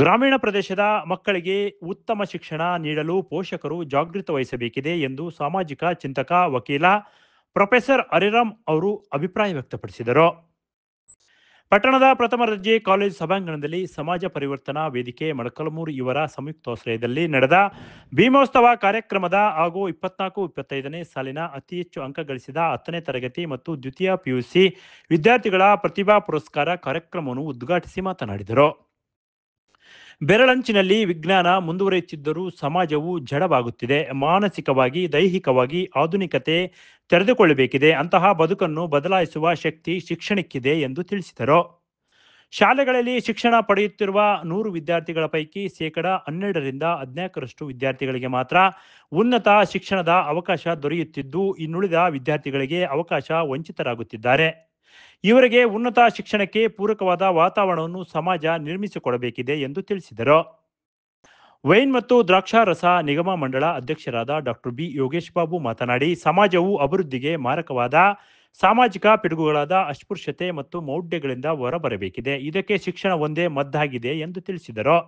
ಗ್ರಾಮೀಣ ಪ್ರದೇಶದ ಮಕ್ಕಳಿಗೆ ಉತ್ತಮ ಶಿಕ್ಷಣ ನೀಡಲು ಪೋಷಕರು ಜಾಗೃತಿ ವಹಿಸಬೇಕಿದೆ ಎಂದು ಸಾಮಾಜಿಕ ಚಿಂತಕ ವಕೀಲ ಪ್ರೊಫೆಸರ್ ಹರಿರಾಮ್ ಅವರು ಅಭಿಪ್ರಾಯ ವ್ಯಕ್ತಪಡಿಸಿದರು. ಪಟ್ಟಣದ ಪ್ರಥಮ ದರ್ಜೆ ಕಾಲೇಜು ಸಭಾಂಗಣದಲ್ಲಿ ಸಮಾಜ ಪರಿವರ್ತನಾ ವೇದಿಕೆ ಮೊಳಕಾಲ್ಮೂರು ಇವರ ಸಂಯುಕ್ತಾಶ್ರಯದಲ್ಲಿ ನಡೆದ ಭೀಮೋತ್ಸವ ಕಾರ್ಯಕ್ರಮದ ಹಾಗೂ 24-25ನೇ ಸಾಲಿನ ಅತಿ ಹೆಚ್ಚು ಅಂಕ ಗಳಿಸಿದ 10ನೇ ತರಗತಿ ಮತ್ತು ದ್ವಿತೀಯ ಪಿಯುಸಿ ವಿದ್ಯಾರ್ಥಿಗಳ ಪ್ರತಿಭಾ ಪುರಸ್ಕಾರ ಕಾರ್ಯಕ್ರಮವನ್ನು ಉದ್ಘಾಟಿಸಿ ಮಾತನಾಡಿದರು. ಬೆರಳಂಚಿನಲ್ಲಿ ವಿಜ್ಞಾನ ಮುಂದುವರಿಯುತ್ತಿದ್ದರೂ ಸಮಾಜವು ಜಡವಾಗುತ್ತಿದೆ. ಮಾನಸಿಕವಾಗಿ, ದೈಹಿಕವಾಗಿ ಆಧುನಿಕತೆ ತೆರೆದುಕೊಳ್ಳಬೇಕಿದೆ. ಅಂತಹ ಬದುಕನ್ನು ಬದಲಾಯಿಸುವ ಶಕ್ತಿ ಶಿಕ್ಷಣಕ್ಕಿದೆ ಎಂದು ತಿಳಿಸಿದರು. ಶಾಲೆಗಳಲ್ಲಿ ಶಿಕ್ಷಣ ಪಡೆಯುತ್ತಿರುವ 100 ವಿದ್ಯಾರ್ಥಿಗಳ ಪೈಕಿ 12% 14% ವಿದ್ಯಾರ್ಥಿಗಳಿಗೆ ಮಾತ್ರ ಉನ್ನತ ಶಿಕ್ಷಣದ ಅವಕಾಶ ದೊರೆಯುತ್ತಿದ್ದು, ಇನ್ನುಳಿದ ವಿದ್ಯಾರ್ಥಿಗಳಿಗೆ ಅವಕಾಶ ವಂಚಿತರಾಗುತ್ತಿದ್ದಾರೆ. ಇವರಿಗೆ ಉನ್ನತ ಶಿಕ್ಷಣಕ್ಕೆ ಪೂರಕವಾದ ವಾತಾವರಣವನ್ನು ಸಮಾಜ ನಿರ್ಮಿಸಿಕೊಡಬೇಕಿದೆ ಎಂದು ತಿಳಿಸಿದರು. ವೈನ್ ಮತ್ತು ದ್ರಾಕ್ಷಾರಸ ನಿಗಮ ಮಂಡಳ ಅಧ್ಯಕ್ಷರಾದ ಡಾಕ್ಟರ್ ಬಿ ಯೋಗೇಶ್ ಬಾಬು ಮಾತನಾಡಿ, ಸಮಾಜವು ಅಭಿವೃದ್ಧಿಗೆ ಮಾರಕವಾದ ಸಾಮಾಜಿಕ ಪಿಡುಗುಗಳಾದ ಅಸ್ಪೃಶ್ಯತೆ ಮತ್ತು ಮೌಢ್ಯಗಳಿಂದ ಹೊರಬರಬೇಕಿದೆ. ಇದಕ್ಕೆ ಶಿಕ್ಷಣ ಒಂದೇ ಮದ್ದಾಗಿದೆ ಎಂದು ತಿಳಿಸಿದರು.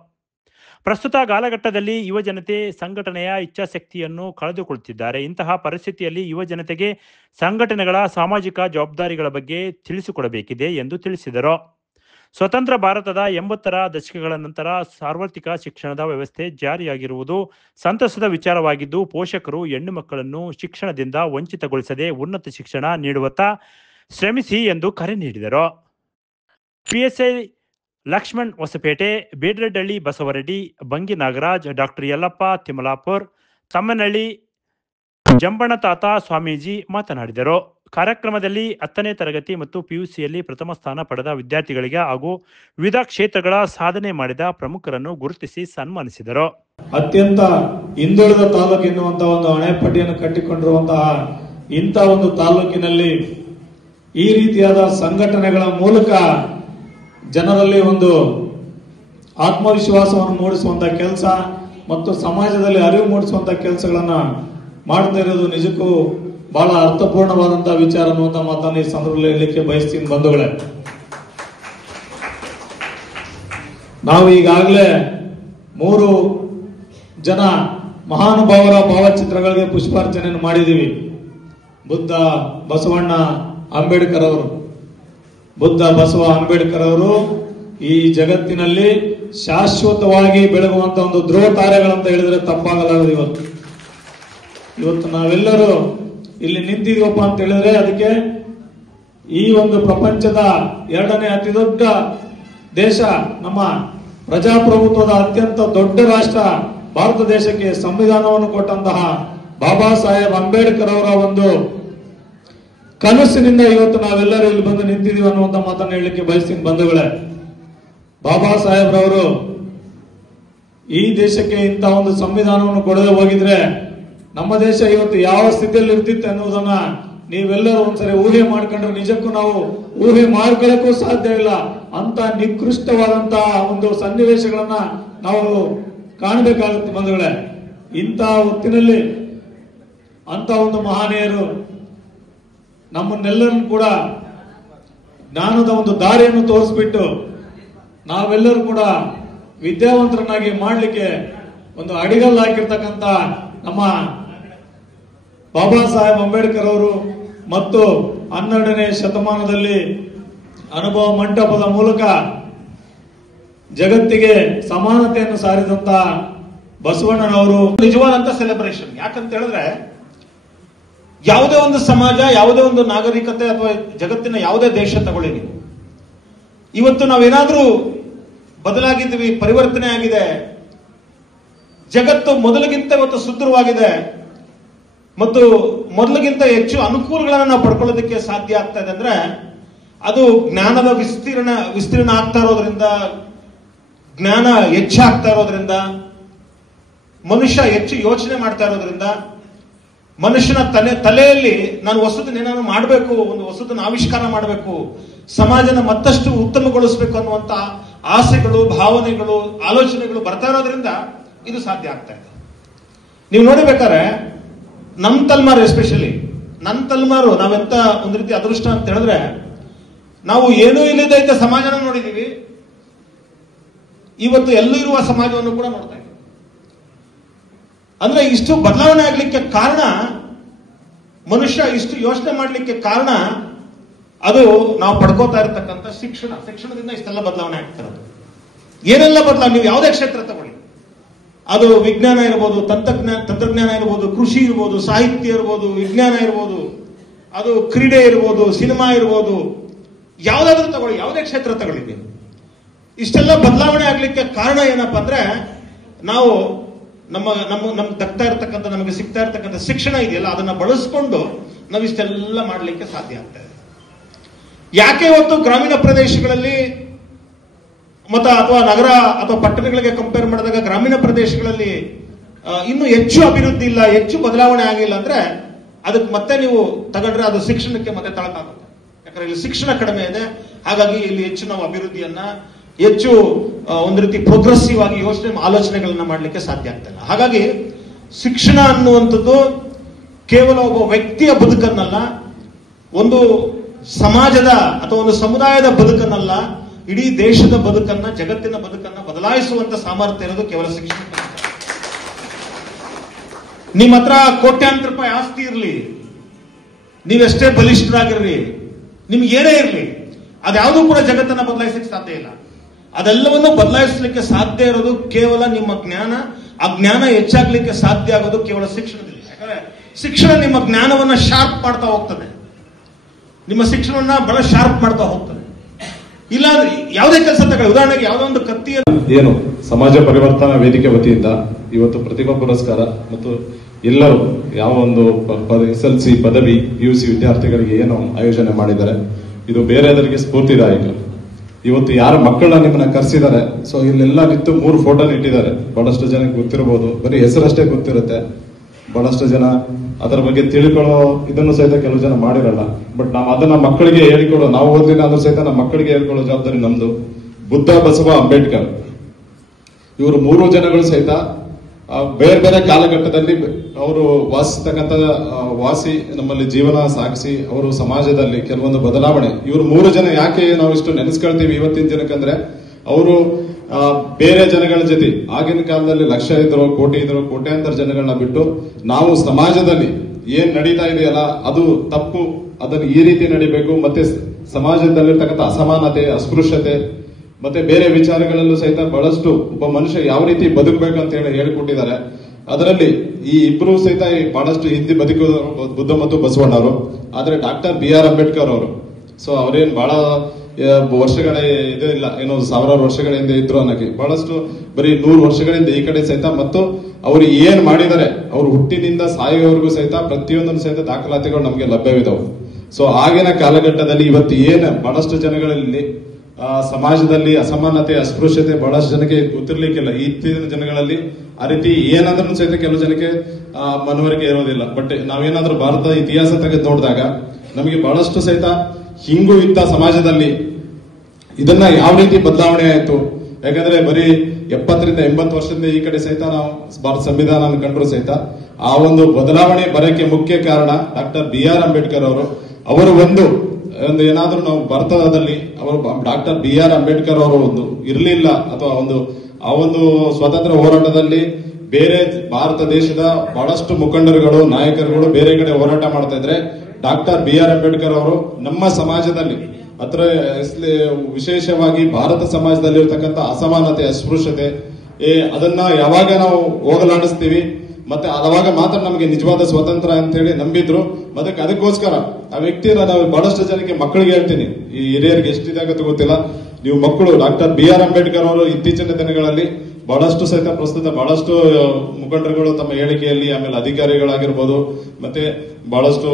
ಪ್ರಸ್ತುತ ಕಾಲಘಟ್ಟದಲ್ಲಿ ಯುವಜನತೆ ಸಂಘಟನೆಯ ಇಚ್ಛಾಶಕ್ತಿಯನ್ನು ಕಳೆದುಕೊಳ್ಳುತ್ತಿದ್ದಾರೆ. ಇಂತಹ ಪರಿಸ್ಥಿತಿಯಲ್ಲಿ ಯುವಜನತೆಗೆ ಸಂಘಟನೆಗಳ ಸಾಮಾಜಿಕ ಜವಾಬ್ದಾರಿಗಳ ಬಗ್ಗೆ ತಿಳಿಸಿಕೊಡಬೇಕಿದೆ ಎಂದು ತಿಳಿಸಿದರು. ಸ್ವತಂತ್ರ ಭಾರತದ 80ರ ದಶಕಗಳ ನಂತರ ಸಾರ್ವತ್ರಿಕ ಶಿಕ್ಷಣದ ವ್ಯವಸ್ಥೆ ಜಾರಿಯಾಗಿರುವುದು ಸಂತಸದ ವಿಚಾರವಾಗಿದ್ದು, ಪೋಷಕರು ಹೆಣ್ಣು ಮಕ್ಕಳನ್ನು ಶಿಕ್ಷಣದಿಂದ ವಂಚಿತಗೊಳಿಸದೆ ಉನ್ನತ ಶಿಕ್ಷಣ ನೀಡುವತ್ತ ಶ್ರಮಿಸಿ ಎಂದು ಕರೆ ನೀಡಿದರು. ಪಿಎಸ್ಐ ಲಕ್ಷ್ಮಣ್ ಹೊಸಪೇಟೆ, ಬೇಡ್ರಡ್ಡಳ್ಳಿ ಬಸವರೆಡ್ಡಿ, ಬಂಗಿ ನಾಗರಾಜ್, ಡಾಕ್ಟರ್ ಯಲ್ಲಪ್ಪ ತಿಮಲಾಪುರ್, ತಮ್ಮನಹಳ್ಳಿ ಜಂಬಣ್ಣತಾತ ಸ್ವಾಮೀಜಿ ಮಾತನಾಡಿದರು. ಕಾರ್ಯಕ್ರಮದಲ್ಲಿ 10ನೇ ತರಗತಿ ಮತ್ತು ಪಿಯುಸಿಯಲ್ಲಿ ಪ್ರಥಮ ಸ್ಥಾನ ಪಡೆದ ವಿದ್ಯಾರ್ಥಿಗಳಿಗೆ ಹಾಗೂ ವಿವಿಧ ಕ್ಷೇತ್ರಗಳ ಸಾಧನೆ ಮಾಡಿದ ಪ್ರಮುಖರನ್ನು ಗುರುತಿಸಿ ಸನ್ಮಾನಿಸಿದರು. ಅತ್ಯಂತ ಹಿಂದುಳಿದ ತಾಲೂಕು ಎನ್ನುವಂತಹ ಒಂದು ಹಣೆಪಟ್ಟಿಯನ್ನು ಕಟ್ಟಿಕೊಂಡಿರುವಂತಹ ಇಂಥ ಒಂದು ತಾಲೂಕಿನಲ್ಲಿ ಈ ರೀತಿಯಾದ ಸಂಘಟನೆಗಳ ಮೂಲಕ ಜನರಲ್ಲಿ ಒಂದು ಆತ್ಮವಿಶ್ವಾಸವನ್ನು ಮೂಡಿಸುವಂತಹ ಕೆಲಸ ಮತ್ತು ಸಮಾಜದಲ್ಲಿ ಅರಿವು ಮೂಡಿಸುವಂತಹ ಕೆಲಸಗಳನ್ನ ಮಾಡ್ತಾ ಇರೋದು ನಿಜಕ್ಕೂ ಬಹಳ ಅರ್ಥಪೂರ್ಣವಾದಂತಹ ವಿಚಾರ ಅನ್ನುವಂತ ಮಾತನ್ನು ಈ ಸಂದರ್ಭದಲ್ಲಿ ಹೇಳಲಿಕ್ಕೆ ಬಯಸ್ತೀನಿ ಬಂಧುಗಳೇ. ನಾವು ಈಗಾಗಲೇ 3 ಜನ ಮಹಾನುಭಾವರ ಭಾವಚಿತ್ರಗಳಿಗೆ ಪುಷ್ಪಾರ್ಚನೆಯನ್ನು ಮಾಡಿದ್ದೀವಿ. ಬುದ್ಧ, ಬಸವಣ್ಣ, ಅಂಬೇಡ್ಕರ್ ಅವರು. ಬುದ್ಧ, ಬಸವ, ಅಂಬೇಡ್ಕರ್ ಅವರು ಈ ಜಗತ್ತಿನಲ್ಲಿ ಶಾಶ್ವತವಾಗಿ ಬೆಳಗುವಂತ ಒಂದು ಧ್ರುವ ತಾರೆಗಳಂತ ಹೇಳಿದ್ರೆ ತಪ್ಪಾಗಲಾರದು. ಇವತ್ತು ನಾವೆಲ್ಲರೂ ಇಲ್ಲಿ ನಿಂತಿದೀವಪ್ಪ ಅಂತ ಹೇಳಿದ್ರೆ ಅದಕ್ಕೆ ಈ ಒಂದು ಪ್ರಪಂಚದ 2ನೇ ಅತಿ ದೊಡ್ಡ ದೇಶ, ನಮ್ಮ ಪ್ರಜಾಪ್ರಭುತ್ವದ ಅತ್ಯಂತ ದೊಡ್ಡ ರಾಷ್ಟ್ರ ಭಾರತ ದೇಶಕ್ಕೆ ಸಂವಿಧಾನವನ್ನು ಕೊಟ್ಟಂತಹ ಬಾಬಾ ಸಾಹೇಬ್ ಅಂಬೇಡ್ಕರ್ ಅವರ ಒಂದು ಕನಸಿನಿಂದ ಇವತ್ತು ನಾವೆಲ್ಲರೂ ಇಲ್ಲಿ ಬಂದು ನಿಂತಿದೀವಿ ಅನ್ನುವಂತ ಮಾತನ್ನು ಹೇಳಲಿಕ್ಕೆ ಬಯಸ್ತೀನಿ ಬಂಧುಗಳೇ. ಬಾಬಾ ಸಾಹೇಬ್ರವರು ಈ ದೇಶಕ್ಕೆ ಇಂಥ ಒಂದು ಸಂವಿಧಾನವನ್ನು ಕೊಡದೆ ಹೋಗಿದ್ರೆ ನಮ್ಮ ದೇಶ ಇವತ್ತು ಯಾವ ಸ್ಥಿತಿಯಲ್ಲಿ ಇರ್ತಿತ್ತು ಅನ್ನೋದನ್ನ ನೀವೆಲ್ಲರೂ ಒಂದ್ಸರಿ ಊಹೆ ಮಾಡ್ಕೊಂಡ್ರೆ ನಿಜಕ್ಕೂ ನಾವು ಊಹೆ ಮಾಡ್ಕೊಳ್ಳಕ್ಕೂ ಸಾಧ್ಯ ಇಲ್ಲ. ಅಂತ ನಿಕೃಷ್ಟವಾದಂತಹ ಒಂದು ಸನ್ನಿವೇಶಗಳನ್ನ ನಾವು ಕಾಣಬೇಕಾಗುತ್ತೆ ಬಂಧುಗಳೇ. ಇಂಥ ಹೊತ್ತಿನಲ್ಲಿ ಅಂತ ಒಂದು ಮಹನೀಯರು ನಮ್ಮನ್ನೆಲ್ಲರನ್ನು ಕೂಡ ಜ್ಞಾನದ ಒಂದು ದಾರಿಯನ್ನು ತೋರಿಸ್ಬಿಟ್ಟು ನಾವೆಲ್ಲರೂ ಕೂಡ ವಿದ್ಯಾವಂತರನ್ನಾಗಿ ಮಾಡಲಿಕ್ಕೆ ಒಂದು ಅಡಿಗಲ್ಲು ಹಾಕಿರ್ತಕ್ಕಂಥ ನಮ್ಮ ಬಾಬಾ ಸಾಹೇಬ್ ಅಂಬೇಡ್ಕರ್ ಅವರು ಮತ್ತು 12ನೇ ಶತಮಾನದಲ್ಲಿ ಅನುಭವ ಮಂಟಪದ ಮೂಲಕ ಜಗತ್ತಿಗೆ ಸಮಾನತೆಯನ್ನು ಸಾರಿದಂತ ಬಸವಣ್ಣನವರು ನಿಜವಾದಂತ ಸೆಲೆಬ್ರೇಷನ್. ಯಾಕಂತ ಹೇಳಿದ್ರೆ ಯಾವುದೇ ಒಂದು ಸಮಾಜ, ಯಾವುದೇ ಒಂದು ನಾಗರಿಕತೆ ಅಥವಾ ಜಗತ್ತಿನ ಯಾವುದೇ ದೇಶ ತಗೊಳ್ಳಿ ನೀವು, ಇವತ್ತು ನಾವೇನಾದ್ರೂ ಬದಲಾಗಿದ್ದೀವಿ, ಪರಿವರ್ತನೆ ಆಗಿದೆ, ಜಗತ್ತು ಮೊದಲಿಗಿಂತ ಇವತ್ತು ಸುಂದರವಾಗಿದೆ ಮತ್ತು ಮೊದಲಿಗಿಂತ ಹೆಚ್ಚು ಅನುಕೂಲಗಳನ್ನು ನಾವು ಪಡ್ಕೊಳ್ಳೋದಕ್ಕೆ ಸಾಧ್ಯ ಆಗ್ತಾ ಇದೆ ಅಂದ್ರೆ ಅದು ಜ್ಞಾನದ ವಿಸ್ತೀರ್ಣ ಆಗ್ತಾ ಇರೋದ್ರಿಂದ, ಜ್ಞಾನ ಹೆಚ್ಚಾಗ್ತಾ ಇರೋದ್ರಿಂದ, ಮನುಷ್ಯ ಹೆಚ್ಚು ಯೋಚನೆ ಮಾಡ್ತಾ ಇರೋದ್ರಿಂದ, ಮನುಷ್ಯನ ತಲೆಯಲ್ಲಿ ನಾನು ಹೊಸದನ್ನೇನಾದ್ರು ಮಾಡಬೇಕು, ಒಂದು ಹೊಸದನ್ನು ಆವಿಷ್ಕಾರ ಮಾಡಬೇಕು, ಸಮಾಜನ ಮತ್ತಷ್ಟು ಉತ್ತಮಗೊಳಿಸಬೇಕು ಅನ್ನುವಂತ ಆಸೆಗಳು, ಭಾವನೆಗಳು, ಆಲೋಚನೆಗಳು ಬರ್ತಾ ಇರೋದ್ರಿಂದ ಇದು ಸಾಧ್ಯ ಆಗ್ತಾ ಇದೆ. ನೀವು ನೋಡಬೇಕಾದ್ರೆ ನಮ್ಮ ತಲೆಮಾರು, ಎಸ್ಪೆಷಲಿ ನನ್ನ ತಲೆಮಾರು, ನಾವೆಂತ ಒಂದು ರೀತಿ ಅದೃಷ್ಟ ಅಂತ ಹೇಳಿದ್ರೆ ನಾವು ಏನೂ ಇಲ್ಲದ ಸಮಾಜನ ನೋಡಿದೀವಿ. ಇವತ್ತು ಎಲ್ಲೂ ಇರುವ ಸಮಾಜವನ್ನು ಕೂಡ ನೋಡ್ತಾ ಇದ್ದೀವಿ. ಅಂದ್ರೆ ಇಷ್ಟು ಬದಲಾವಣೆ ಆಗ್ಲಿಕ್ಕೆ ಕಾರಣ, ಮನುಷ್ಯ ಇಷ್ಟು ಯೋಚನೆ ಮಾಡ್ಲಿಕ್ಕೆ ಕಾರಣ ಅದು ನಾವು ಪಡ್ಕೋತಾ ಇರತಕ್ಕಂಥ ಶಿಕ್ಷಣದಿಂದ ಇಷ್ಟೆಲ್ಲ ಬದಲಾವಣೆ ಆಗ್ತಿರೋದು. ಏನೆಲ್ಲ ಬದಲಾವಣೆ, ನೀವು ಯಾವುದೇ ಕ್ಷೇತ್ರ ತಗೊಳ್ಳಿ, ಅದು ವಿಜ್ಞಾನ ಇರ್ಬೋದು, ತಂತ್ರಜ್ಞಾನ ಇರ್ಬೋದು, ಕೃಷಿ ಇರ್ಬೋದು, ಸಾಹಿತ್ಯ ಇರ್ಬೋದು, ವಿಜ್ಞಾನ ಇರ್ಬೋದು, ಅದು ಕ್ರೀಡೆ ಇರ್ಬೋದು, ಸಿನಿಮಾ ಇರ್ಬೋದು, ಯಾವ್ದಾದ್ರೂ ತಗೊಳ್ಳಿ, ಯಾವುದೇ ಕ್ಷೇತ್ರ ತಗೊಳ್ಳಿ, ಇಷ್ಟೆಲ್ಲ ಬದಲಾವಣೆ ಆಗ್ಲಿಕ್ಕೆ ಕಾರಣ ಏನಪ್ಪಾ ಅಂದ್ರೆ ನಾವು ನಮ್ಗೆ ದಕ್ತಾ ಇರತಕ್ಕಂಥ, ನಮಗೆ ಸಿಗ್ತಾ ಇರತಕ್ಕಂಥ ಶಿಕ್ಷಣ ಇದೆಯಲ್ಲ, ಅದನ್ನ ಬಳಸ್ಕೊಂಡು ನಾವು ಇಷ್ಟೆಲ್ಲ ಮಾಡ್ಲಿಕ್ಕೆ ಸಾಧ್ಯ ಆಗ್ತಾ ಇದೆ. ಯಾಕೆ ಇವತ್ತು ಗ್ರಾಮೀಣ ಪ್ರದೇಶಗಳಲ್ಲಿ ಅಥವಾ ನಗರ ಅಥವಾ ಪಟ್ಟಣಗಳಿಗೆ ಕಂಪೇರ್ ಮಾಡಿದಾಗ ಗ್ರಾಮೀಣ ಪ್ರದೇಶಗಳಲ್ಲಿ ಇನ್ನೂ ಹೆಚ್ಚು ಅಭಿವೃದ್ಧಿ ಇಲ್ಲ, ಹೆಚ್ಚು ಬದಲಾವಣೆ ಆಗಿಲ್ಲ ಅಂದ್ರೆ ಅದಕ್ಕೆ ಮತ್ತೆ ನೀವು ತಗೊಂಡ್ರೆ ಅದು ಶಿಕ್ಷಣಕ್ಕೆ ಮತ್ತೆ ತಳಕಾಗುತ್ತೆ. ಯಾಕಂದ್ರೆ ಇಲ್ಲಿ ಶಿಕ್ಷಣ ಕಡಿಮೆ ಇದೆ, ಹಾಗಾಗಿ ಇಲ್ಲಿ ಹೆಚ್ಚು ನಾವು ಅಭಿವೃದ್ಧಿಯನ್ನ, ಹೆಚ್ಚು ಒಂದು ರೀತಿ ಪ್ರೋಗ್ರೆಸಿವ್ ಆಗಿ ಆಲೋಚನೆಗಳನ್ನ ಮಾಡಲಿಕ್ಕೆ ಸಾಧ್ಯ ಆಗ್ತಿಲ್ಲ. ಹಾಗಾಗಿ ಶಿಕ್ಷಣ ಅನ್ನುವಂಥದ್ದು ಕೇವಲ ಒಬ್ಬ ವ್ಯಕ್ತಿಯ ಬದುಕನ್ನಲ್ಲ, ಒಂದು ಸಮಾಜದ ಅಥವಾ ಒಂದು ಸಮುದಾಯದ ಬದುಕನ್ನಲ್ಲ, ಇಡೀ ದೇಶದ ಬದುಕನ್ನ, ಜಗತ್ತಿನ ಬದುಕನ್ನ ಬದಲಾಯಿಸುವಂತ ಸಾಮರ್ಥ್ಯ ಇರೋದು ಕೇವಲ ಶಿಕ್ಷಣ. ನಿಮ್ಮ ಹತ್ರ ಕೋಟ್ಯಾಂತರ ರೂಪಾಯಿ ಆಸ್ತಿ ಇರಲಿ, ನೀವೆಷ್ಟೇ ಬಲಿಷ್ಠರಾಗಿರ್ಲಿ, ನಿಮ್ಗೆ ಏನೇ ಇರಲಿ, ಅದ್ಯಾವುದೂ ಕೂಡ ಜಗತ್ತನ್ನ ಬದಲಾಯಿಸಲಿಕ್ಕೆ ಸಾಧ್ಯ ಇಲ್ಲ. ಅದೆಲ್ಲವನ್ನು ಬದಲಾಯಿಸಲಿಕ್ಕೆ ಸಾಧ್ಯ ಇರೋದು ಕೇವಲ ನಿಮ್ಮ ಜ್ಞಾನ. ಆ ಜ್ಞಾನ ಹೆಚ್ಚಾಗ್ಲಿಕ್ಕೆ ಸಾಧ್ಯ ಆಗೋದು ಕೇವಲ ಶಿಕ್ಷಣದಲ್ಲಿ. ಯಾಕಂದ್ರೆ ಶಿಕ್ಷಣ ನಿಮ್ಮ ಜ್ಞಾನವನ್ನ ಶಾರ್ಪ್ ಮಾಡ್ತಾ ಹೋಗ್ತದೆ, ನಿಮ್ಮ ಶಿಕ್ಷಣವನ್ನ ಬಹಳ ಶಾರ್ಪ್ ಮಾಡ್ತಾ ಹೋಗ್ತದೆ. ಇಲ್ಲ ಯಾವುದೇ ಕೆಲಸ ತಗೊಳ್ಳಿ, ಉದಾಹರಣೆಗೆ ಯಾವುದೋ ಒಂದು ಕತ್ತಿಯನ್ನು ಏನು ಸಮಾಜ ಪರಿವರ್ತನಾ ವೇದಿಕೆ ವತಿಯಿಂದ ಇವತ್ತು ಪ್ರತಿಭಾ ಪುರಸ್ಕಾರ ಮತ್ತು ಎಲ್ಲರೂ ಯಾವ ಒಂದು SLC ಪದವಿ PUC ವಿದ್ಯಾರ್ಥಿಗಳಿಗೆ ಏನು ಆಯೋಜನೆ ಮಾಡಿದ್ದಾರೆ, ಇದು ಬೇರೆಯವರಿಗೆ ಸ್ಫೂರ್ತಿದಾಯಕ. ಇವತ್ತು ಯಾರ ಮಕ್ಕಳನ್ನ ನಿಮ್ಮನ್ನ ಕರೆಸಿದ್ದಾರೆ, ಸೊ ಇಲ್ಲೆಲ್ಲ ನಿಂತು 3 ಫೋಟೋನ ಇಟ್ಟಿದ್ದಾರೆ. ಬಹಳಷ್ಟು ಜನಕ್ಕೆ ಗೊತ್ತಿರಬಹುದು, ಬರೀ ಹೆಸರಷ್ಟೇ ಗೊತ್ತಿರುತ್ತೆ. ಬಹಳಷ್ಟು ಜನ ಅದರ ಬಗ್ಗೆ ತಿಳ್ಕೊಳ್ಳೋ ಇದನ್ನು ಸಹಿತ ಕೆಲವು ಜನ ಮಾಡಿರಲ್ಲ. ಬಟ್ ನಾವು ಅದನ್ನ ಮಕ್ಕಳಿಗೆ ಹೇಳಿಕೊಡೋ, ನಾವು ಓದಿಲ್ಲ ಅಂದ್ರೂ ಸಹಿತ ನಮ್ಮ ಮಕ್ಕಳಿಗೆ ಹೇಳ್ಕೊಳ್ಳೋ ಜವಾಬ್ದಾರಿ ನಮ್ದು. ಬುದ್ಧ, ಬಸವ, ಅಂಬೇಡ್ಕರ್ ಇವರು 3 ಜನಗಳು ಸಹಿತ ಬೇರೆ ಬೇರೆ ಕಾಲಘಟ್ಟದಲ್ಲಿ ಅವರು ವಾಸಿ ನಮ್ಮಲ್ಲಿ ಜೀವನ ಸಾಗಿಸಿ ಅವರು ಸಮಾಜದಲ್ಲಿ ಕೆಲವೊಂದು ಬದಲಾವಣೆ. ಇವರು 3 ಜನ ಯಾಕೆ ನಾವು ಇಷ್ಟು ನೆನೆಸ್ಕೊಳ್ತೀವಿ ಇವತ್ತಿನ ಜನಕ್ಕಂದ್ರೆ, ಅವರು ಬೇರೆ ಜನಗಳ ಜೊತೆ ಆಗಿನ ಕಾಲದಲ್ಲಿ ಲಕ್ಷ ಇದ್ರು, ಕೋಟಿ ಇದ್ರು, ಕೋಟ್ಯಾಂತರ ಜನಗಳನ್ನ ಬಿಟ್ಟು ನಾವು ಸಮಾಜದಲ್ಲಿ ಏನ್ ನಡೀತಾ ಇದೆಯಲ್ಲ ಅದು ತಪ್ಪು, ಅದನ್ನು ಈ ರೀತಿ ನಡಿಬೇಕು, ಮತ್ತೆ ಸಮಾಜದಲ್ಲಿರ್ತಕ್ಕಂಥ ಅಸಮಾನತೆ, ಅಸ್ಪೃಶ್ಯತೆ ಮತ್ತೆ ಬೇರೆ ವಿಚಾರಗಳಲ್ಲೂ ಸಹಿತ ಬಹಳಷ್ಟು ಒಬ್ಬ ಮನುಷ್ಯ ಯಾವ ರೀತಿ ಬದುಕಬೇಕಂತ ಹೇಳಿ ಹೇಳಿಕೊಟ್ಟಿದ್ದಾರೆ. ಅದರಲ್ಲಿ ಈ ಇಬ್ರು ಸಹಿತ ಬಹಳಷ್ಟು ಹಿಂದಿ ಬದುಕಿದ್ರು, ಬುದ್ಧ ಮತ್ತು ಬಸವಣ್ಣವರು. ಆದ್ರೆ ಡಾಕ್ಟರ್ BR ಅಂಬೇಡ್ಕರ್ ಅವರು, ಸೊ ಅವ್ರೇನ್ ಬಹಳ ವರ್ಷಗಳ ಇದು ಇಲ್ಲ, ಏನೋ ಸಾವಿರಾರು ವರ್ಷಗಳ ಹಿಂದೆ ಇದ್ರು ಅನ್ನಕ್ಕೆ, ಬಹಳಷ್ಟು ಬರೀ 100 ವರ್ಷಗಳಿಂದ ಈ ಕಡೆ ಸಹಿತ, ಮತ್ತು ಅವರು ಏನ್ ಮಾಡಿದ್ದಾರೆ, ಅವ್ರು ಹುಟ್ಟಿನಿಂದ ಸಾಯುವವರೆಗೂ ಸಹಿತ ಪ್ರತಿಯೊಂದನ್ನು ಸಹಿತ ದಾಖಲಾತಿಗಳು ನಮಗೆ ಲಭ್ಯವಿದಾವೆ. ಸೊ ಆಗಿನ ಕಾಲಘಟ್ಟದಲ್ಲಿ ಇವತ್ತು ಏನ್ ಬಹಳಷ್ಟು ಜನಗಳಲ್ಲಿ ಸಮಾಜದಲ್ಲಿ ಅಸಮಾನತೆ, ಅಸ್ಪೃಶ್ಯತೆ ಬಹಳಷ್ಟು ಜನಕ್ಕೆ ಗೊತ್ತಿರ್ಲಿಕ್ಕಿಲ್ಲ. ಇತ್ತೀಚಿನ ಜನಗಳಲ್ಲಿ ಆ ರೀತಿ ಏನಂದ್ರೂ ಸಹಿತ ಕೆಲವು ಜನಕ್ಕೆ ಮನವರಿಕೆ ಇರೋದಿಲ್ಲ. ಬಟ್ ನಾವೇನಾದ್ರೂ ಭಾರತ ಇತಿಹಾಸ ತೆಗೆದು ನೋಡಿದಾಗ ನಮಗೆ ಬಹಳಷ್ಟು ಸಹಿತ ಹಿಂಗೂ ಇದ್ದ ಸಮಾಜದಲ್ಲಿ ಇದನ್ನ ಯಾವ ರೀತಿ ಬದಲಾವಣೆ ಆಯ್ತು. ಯಾಕಂದ್ರೆ ಬರೀ 70 ರಿಂದ 80 ವರ್ಷದಿಂದ ಈ ಕಡೆ ಸಹಿತ ನಾವು ಭಾರತ ಸಂವಿಧಾನ ಕಂಡ್ರು ಸಹಿತ ಆ ಒಂದು ಬದಲಾವಣೆ ಬರಕ್ಕೆ ಮುಖ್ಯ ಕಾರಣ ಡಾಕ್ಟರ್ BR ಅಂಬೇಡ್ಕರ್ ಅವರು ಒಂದು ಏನಾದ್ರೂ ನಾವು ಭಾರತದಲ್ಲಿ ಅವರು ಡಾಕ್ಟರ್ BR ಅಂಬೇಡ್ಕರ್ ಅವರು ಒಂದು ಇರಲಿಲ್ಲ, ಅಥವಾ ಆ ಒಂದು ಸ್ವಾತಂತ್ರ್ಯ ಹೋರಾಟದಲ್ಲಿ ಬೇರೆ ಭಾರತ ದೇಶದ ಬಹಳಷ್ಟು ಮುಖಂಡರುಗಳು, ನಾಯಕರುಗಳು ಬೇರೆ ಕಡೆ ಹೋರಾಟ ಮಾಡ್ತಾ ಇದ್ರೆ, ಡಾಕ್ಟರ್ BR ಅಂಬೇಡ್ಕರ್ ಅವರು ನಮ್ಮ ಸಮಾಜದಲ್ಲಿ ಅದ್ರ ವಿಶೇಷವಾಗಿ ಭಾರತ ಸಮಾಜದಲ್ಲಿ ಇರತಕ್ಕಂಥ ಅಸಮಾನತೆ, ಅಸ್ಪೃಶ್ಯತೆ ಅದನ್ನ ಯಾವಾಗ ನಾವು ಹೋಗಲಾಡಿಸ್ತೀವಿ ಮತ್ತೆ ಅವಾಗ ಮಾತ್ರ ನಮಗೆ ನಿಜವಾದ ಸ್ವತಂತ್ರ ಅಂತ ಹೇಳಿ ನಂಬಿದ್ರು. ಮತ್ತೆ ಅದಕ್ಕೋಸ್ಕರ ಆ ವ್ಯಕ್ತಿಯನ್ನ ನಾವು ಬಹಳಷ್ಟು ಜನಕ್ಕೆ ಮಕ್ಕಳಿಗೆ ಹೇಳ್ತೀನಿ, ಈ ಹಿರಿಯರಿಗೆ ಎಷ್ಟಿದಾಗತ್ತೆ ಗೊತ್ತಿಲ್ಲ, ನೀವು ಮಕ್ಕಳು ಡಾಕ್ಟರ್ BR ಅಂಬೇಡ್ಕರ್ ಅವರು ಇತ್ತೀಚಿನ ದಿನಗಳಲ್ಲಿ ಬಹಳಷ್ಟು ಸಹಿತ ಪ್ರಸ್ತುತ ಬಹಳಷ್ಟು ಮುಖಂಡರುಗಳು ತಮ್ಮ ಹೇಳಿಕೆಯಲ್ಲಿ, ಆಮೇಲೆ ಅಧಿಕಾರಿಗಳಾಗಿರ್ಬೋದು, ಮತ್ತೆ ಬಹಳಷ್ಟು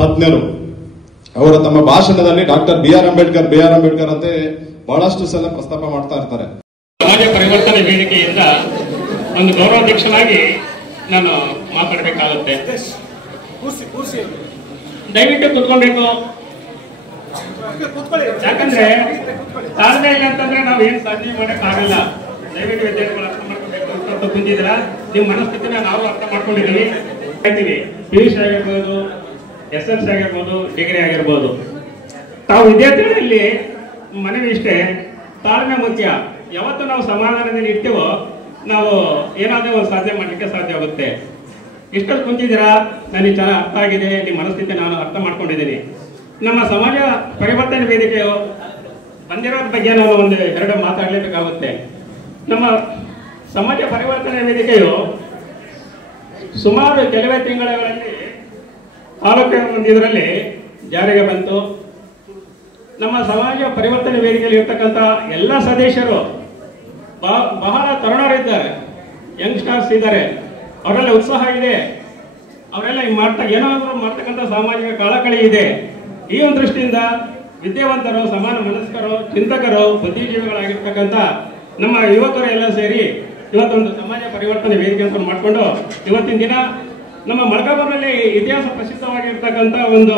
ತಜ್ಞರು ಅವರ ತಮ್ಮ ಭಾಷಣದಲ್ಲಿ ಡಾಕ್ಟರ್ BR ಅಂಬೇಡ್ಕರ್ ಅಂತ ಬಹಳಷ್ಟು ಸಲ ಪ್ರಸ್ತಾಪ ಮಾಡ್ತಾ ಇರ್ತಾರೆ. ಸಮಾಜ ಪರಿವರ್ತನೆ ವೇದಿಕೆಯಿಂದ ಒಂದು ಗೌರವಾಧ್ಯಕ್ಷನಾಗಿ ನಾನು ಮಾತಾಡಬೇಕಾಗುತ್ತೆ. ದಯವಿಟ್ಟು ಕೂತ್ಕೊಳ್ಬೇಕು. ಯಾಕಂದ್ರೆ ತಾಳ್ಮೆ ಇಲ್ಲ ಅಂತಂದ್ರೆ ನಾವು ಏನ್ ಸಾಧನೆ ಮಾಡಕ್ ಆಗಲ್ಲ. ದಯವಿಟ್ಟು ವಿದ್ಯಾರ್ಥಿಗಳು ಅರ್ಥ ಮಾಡ್ಕೊಬೇಕು. ಸ್ವಲ್ಪ ಕುಂತಿದ್ರ ನಿಮ್ ಮನಸ್ಥಿತಿನ ನಾವು ಅರ್ಥ ಮಾಡ್ಕೊಂಡಿದೀವಿ. PUC ಆಗಿರ್ಬೋದು, SLC ಆಗಿರ್ಬೋದು, ಡಿಗ್ರಿ ಆಗಿರ್ಬೋದು, ತಾವು ವಿದ್ಯಾರ್ಥಿಗಳಲ್ಲಿ ಮನವಿ ಇಷ್ಟೇ, ತಾಳ್ಮೆ ಮುಖ್ಯ. ಯಾವತ್ತು ನಾವು ಸಮಾಧಾನದಲ್ಲಿ ಇರ್ತೀವೋ ನಾವು ಏನಾದರೂ ಒಂದು ಸಾಧನೆ ಮಾಡಲಿಕ್ಕೆ ಸಾಧ್ಯ ಆಗುತ್ತೆ. ಇಷ್ಟೊತ್ತು ಕುಂತಿದ್ದೀರಾ, ನನಗೆ ಚೆನ್ನಾಗಿ ಅರ್ಥ ಆಗಿದೆ, ನಿಮ್ಮ ಮನಸ್ಥಿತಿ ನಾನು ಅರ್ಥ ಮಾಡ್ಕೊಂಡಿದ್ದೀನಿ. ನಮ್ಮ ಸಮಾಜ ಪರಿವರ್ತನೆ ವೇದಿಕೆಯು ಬಂದಿರೋದ್ರ ಬಗ್ಗೆ ನಾವು ಒಂದು ಎರಡು ಮಾತಾಡಲೇಬೇಕಾಗುತ್ತೆ. ನಮ್ಮ ಸಮಾಜ ಪರಿವರ್ತನೆ ವೇದಿಕೆಯು ಸುಮಾರು ಕೆಲವೇ ತಿಂಗಳಲ್ಲಿ ತಾಲೂಕಿನ ಇದರಲ್ಲಿ ಜಾರಿಗೆ ಬಂತು. ನಮ್ಮ ಸಮಾಜ ಪರಿವರ್ತನೆ ವೇದಿಕೆಯಲ್ಲಿ ಇರ್ತಕ್ಕಂಥ ಎಲ್ಲ ಸದಸ್ಯರು ಬಹಳ ತರುಣರಿದ್ದಾರೆ, ಯಂಗ್ಸ್ಟರ್ಸ್ ಇದ್ದಾರೆ, ಅವರೆಲ್ಲ ಉತ್ಸಾಹ ಇದೆ, ಅವರೆಲ್ಲ ಏನಾದರೂ ಮಾಡ್ತಕ್ಕಂಥ ಸಾಮಾಜಿಕ ಕಳಕಳಿ ಇದೆ. ಈ ಒಂದು ದೃಷ್ಟಿಯಿಂದ ವಿದ್ಯಾವಂತರು, ಸಮಾನ ಮನಸ್ಕರು, ಚಿಂತಕರು, ಬುದ್ಧಿಜೀವಿಗಳಾಗಿರ್ತಕ್ಕಂಥ ನಮ್ಮ ಯುವಕರು ಎಲ್ಲ ಸೇರಿ ಇವತ್ತೊಂದು ಸಮಾಜ ಪರಿವರ್ತನೆ ವೇದಿಕೆ ಅಂತ ಮಾಡಿಕೊಂಡು ಇವತ್ತಿನ ದಿನ ನಮ್ಮ ಮೊಳಕಾಲ್ಮೂರಿನಲ್ಲಿ ಇತಿಹಾಸ ಪ್ರಸಿದ್ಧವಾಗಿರ್ತಕ್ಕಂಥ ಒಂದು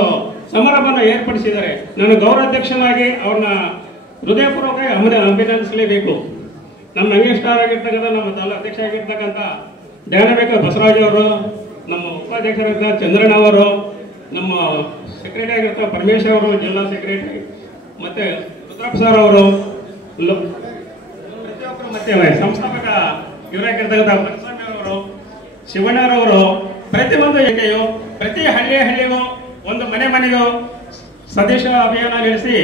ಸಮಾರಂಭನ ಏರ್ಪಡಿಸಿದ್ದಾರೆ. ನಾನು ಗೌರವಾಧ್ಯಕ್ಷನಾಗಿ ಅವ್ರನ್ನ ಹೃದಯಪೂರ್ವಕ ಅಭಿನಂದಿಸಲೇಬೇಕು. ನಮ್ಮ ಯಂಗ್ಸ್ಟಾರ್ ಆಗಿರ್ತಕ್ಕಂಥ ನಮ್ಮ ತಾಲೂಕು ಅಧ್ಯಕ್ಷ ಆಗಿರ್ತಕ್ಕಂಥ ಧ್ಯಾನಬೇಕ ಬಸವರಾಜ್ ಅವರು, ನಮ್ಮ ಉಪಾಧ್ಯಕ್ಷರಾಗಿರ್ತ ಚಂದ್ರಣ್ಣ ಅವರು, ನಮ್ಮ ಸೆಕ್ರೆಟರಿ ಆಗಿರ್ತ ಪರಮೇಶ್ ಅವರು, ಜಿಲ್ಲಾ ಸೆಕ್ರೆಟರಿ, ಮತ್ತೆ ರುದ್ರಪ್ಪ ಸರ್ ಅವರು, ಪ್ರತಿಯೊಬ್ಬರು, ಮತ್ತೆ ಸಂಸ್ಥಾಪಕ ಇವರಾಗಿರ್ತಕ್ಕಂಥ ಮನಸ್ವಾಮಿ ಅವರು, ಶಿವಣ್ಣರವರು, ಪ್ರತಿಯೊಂದು ಏಕೆಯೋ ಪ್ರತಿ ಹಳ್ಳಿಗೂ ಒಂದು ಮನೆಗೂ ಸದಸ್ಯ ಅಭಿಯಾನ ನಡೆಸಿ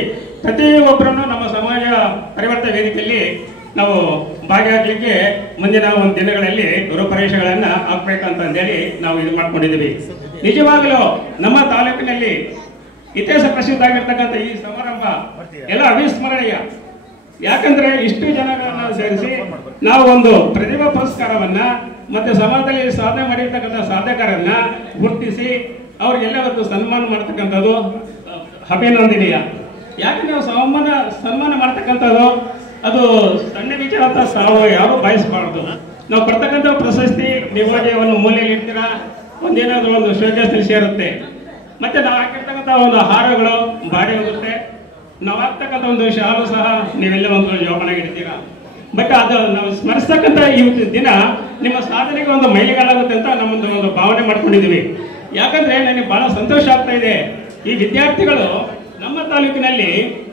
ಪ್ರತಿಯೊಬ್ಬರನ್ನು ನಮ್ಮ ಸಮಾಜ ಪರಿವರ್ತನೆ ವೇದಿಕೆಯಲ್ಲಿ ನಾವು ಭಾಗಿಯಾಗಲಿಕ್ಕೆ ಮುಂದಿನ ಒಂದು ದಿನಗಳಲ್ಲಿ ರೂಪರೇಷೆಗಳನ್ನ ಹಾಕ್ಬೇಕಂತಂದೇಳಿ ನಾವು ಇದು ಮಾಡ್ಕೊಂಡಿದ್ದೀವಿ. ನಿಜವಾಗಲೂ ನಮ್ಮ ತಾಲೂಕಿನಲ್ಲಿ ಇತಿಹಾಸ ಪ್ರಸಿದ್ಧ ಆಗಿರ್ತಕ್ಕಂಥ ಈ ಸಮಾರಂಭ ಎಲ್ಲ ಅವಿಸ್ಮರಣೀಯ. ಯಾಕಂದ್ರೆ ಇಷ್ಟು ಜನಗಳನ್ನ ಸೇರಿಸಿ ನಾವು ಒಂದು ಪ್ರತಿಭಾ ಪುರಸ್ಕಾರವನ್ನ ಮತ್ತೆ ಸಮಾಜದಲ್ಲಿ ಸಾಧನೆ ಮಾಡಿರ್ತಕ್ಕಂಥ ಸಾಧಕರನ್ನ ಗುರುತಿಸಿ ಅವ್ರಿಗೆಲ್ಲ ಒಂದು ಸನ್ಮಾನ ಮಾಡ್ತಕ್ಕಂಥದ್ದು ಅಭಿನಂದನೀಯ. ಯಾಕೆ ನಾವು ಸನ್ಮಾನ ಮಾಡ್ತಕ್ಕಂಥದ್ದು ಅದು ಸಣ್ಣ ವಿಚಾರ ಅಂತ ಯಾರು ಬಯಸಬಾರ್ದು. ನಾವು ಕೊಡ್ತಕ್ಕಂಥ ಪ್ರಶಸ್ತಿ ನೀವಾಗಿ ಒಂದು ಮೂಲೆಯಲ್ಲಿ ಇರ್ತೀರಾ, ಒಂದೇನಾದ್ರೂ ಒಂದು ಶೋಕೇಸ್ನಲ್ಲಿ ಸೇರುತ್ತೆ, ಮತ್ತೆ ನಾವು ಹಾಕಿರ್ತಕ್ಕಂಥ ಒಂದು ಹಾರಗಳು ಬಾಡಿ ಹೋಗುತ್ತೆ, ನಾವು ಹಾಕ್ತಕ್ಕಂಥ ಒಂದು ಶಾಲು ಸಹ ನೀವೆಲ್ಲ ಒಂದು ಜೋಪಾನಾಗಿ ಇಡ್ತೀರಾ. ಬಟ್ ಅದು ನಾವು ಸ್ಮರಿಸ್ತಕ್ಕಂಥ ಈ ದಿನ ನಿಮ್ಮ ಸಾಧನೆಗೆ ಒಂದು ಮೈಲಿಗಲ್ಲಾಗುತ್ತೆ ಅಂತ ನಮ್ಮೊಂದು ಒಂದು ಭಾವನೆ ಮಾಡ್ಕೊಂಡಿದ್ದೀವಿ. ಯಾಕಂದ್ರೆ ನನಗೆ ಬಹಳ ಸಂತೋಷ ಆಗ್ತಾ ಇದೆ. ಈ ವಿದ್ಯಾರ್ಥಿಗಳು ನಮ್ಮ ತಾಲೂಕಿನಲ್ಲಿ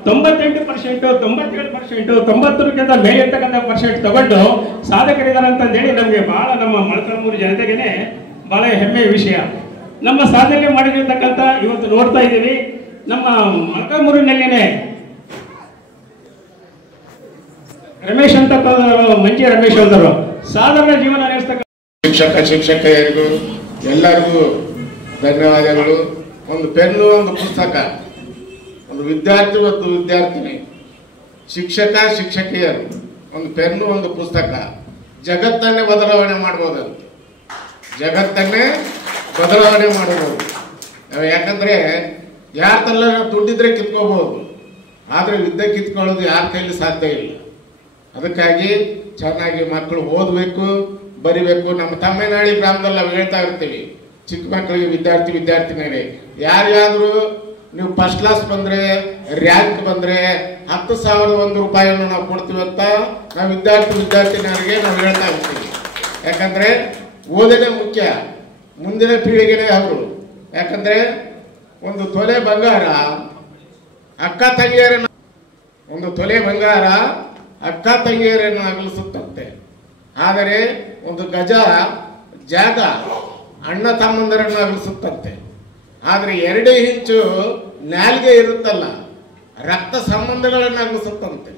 98%, 97%, 90ಕ್ಕಿಂತ ಮೇಲೆ ಇರ್ತಕ್ಕಂಥ % ತಗೊಂಡು ಸಾಧಕರಿದ್ದಾರೆ ಅಂತಂದೇಳಿ ನಮಗೆ ಬಹಳ ನಮ್ಮ ಮೊಳಕಾಲ್ಮೂರು ಜನತೆಗೆ ಬಹಳ ಹೆಮ್ಮೆಯ ವಿಷಯ. ನಮ್ಮ ಸಾಧನೆ ಮಾಡಿರ್ತಕ್ಕಂಥ ಇವತ್ತು ನೋಡ್ತಾ ಇದ್ದೀವಿ. ನಮ್ಮ ಮೊಳಕಾಲ್ಮೂರಿನಲ್ಲಿನೇ ರಮೇಶ್ ಅಂತ ಮಂಜಿ ರಮೇಶ್ ಅವರು ಸಾಧಾರಣ ಜೀವನ ನಡೆಸ್ತಕ್ಕಂಥ ಶಿಕ್ಷಕರಿಗೂ ಎಲ್ಲರಿಗೂ ಧನ್ಯವಾದಗಳು. ಒಂದು ಪೆನ್ನು, ಒಂದು ಪುಸ್ತಕ, ಒಂದು ವಿದ್ಯಾರ್ಥಿ ಮತ್ತು ವಿದ್ಯಾರ್ಥಿನಿ, ಶಿಕ್ಷಕಿಯರು, ಒಂದು ಪೆನ್ನು, ಒಂದು ಪುಸ್ತಕ ಜಗತ್ತನ್ನೇ ಬದಲಾವಣೆ ಮಾಡ್ಬೋದಂತೆ. ಜಗತ್ತನ್ನೇ ಬದಲಾವಣೆ ಮಾಡಬಹುದು. ಯಾಕಂದ್ರೆ ಯಾರ ತಲ್ಲ ದುಡ್ಡಿದ್ರೆ ಕಿತ್ಕೋಬಹುದು, ಆದ್ರೆ ವಿದ್ಯೆ ಕಿತ್ಕೊಳ್ಳೋದು ಯಾರ ಕೈಲಿ ಸಾಧ್ಯ ಇಲ್ಲ. ಅದಕ್ಕಾಗಿ ಚೆನ್ನಾಗಿ ಮಕ್ಕಳು ಓದಬೇಕು, ಬರಿಬೇಕು. ನಮ್ಮ ತಮ್ಮೇನಹಳ್ಳಿ ಗ್ರಾಮದಲ್ಲಿ ನಾವು ಹೇಳ್ತಾ ಇರ್ತೀವಿ, ಚಿಕ್ಕ ಮಕ್ಕಳಿಗೆ ವಿದ್ಯಾರ್ಥಿನಿಯರೇ, ಯಾರ್ಯಾದ್ರು ನೀವು ಫಸ್ಟ್ ಕ್ಲಾಸ್ ಬಂದ್ರೆ, ರ್ಯಾಂಕ್ ಬಂದ್ರೆ 10,001 ರೂಪಾಯಿಯನ್ನು ನಾವು ಕೊಡ್ತೀವಿ ಅಂತ ನಾವು ವಿದ್ಯಾರ್ಥಿನಿಯರಿಗೆ ನಾವು ಹೇಳ್ತಾ ಇರ್ತೀವಿ. ಯಾಕಂದ್ರೆ ಓದನೆ ಮುಖ್ಯ, ಮುಂದಿನ ಪೀಳಿಗೆನೇ ಅವರು. ಯಾಕಂದ್ರೆ ಒಂದು ತೊಲೆ ಬಂಗಾರ ಅಕ್ಕ ತಂಗಿಯರನ್ನ, ಒಂದು ತೊಲೆ ಬಂಗಾರ ಅಕ್ಕ ತಂಗಿಯರನ್ನು ಅಗಲಿಸುತ್ತಂತೆ. ಆದರೆ ಒಂದು ಗಜ ಜಾಗ ಅಣ್ಣ ತಮ್ಮಂದರನ್ನು ಅಗಲಿಸುತ್ತಂತೆ. ಆದರೆ 2 ಇಂಚು ನಾಲ್ಗೆ ಇರುತ್ತಲ್ಲ, ರಕ್ತ ಸಂಬಂಧಗಳನ್ನು ಅಗಲಿಸುತ್ತಂತೆ.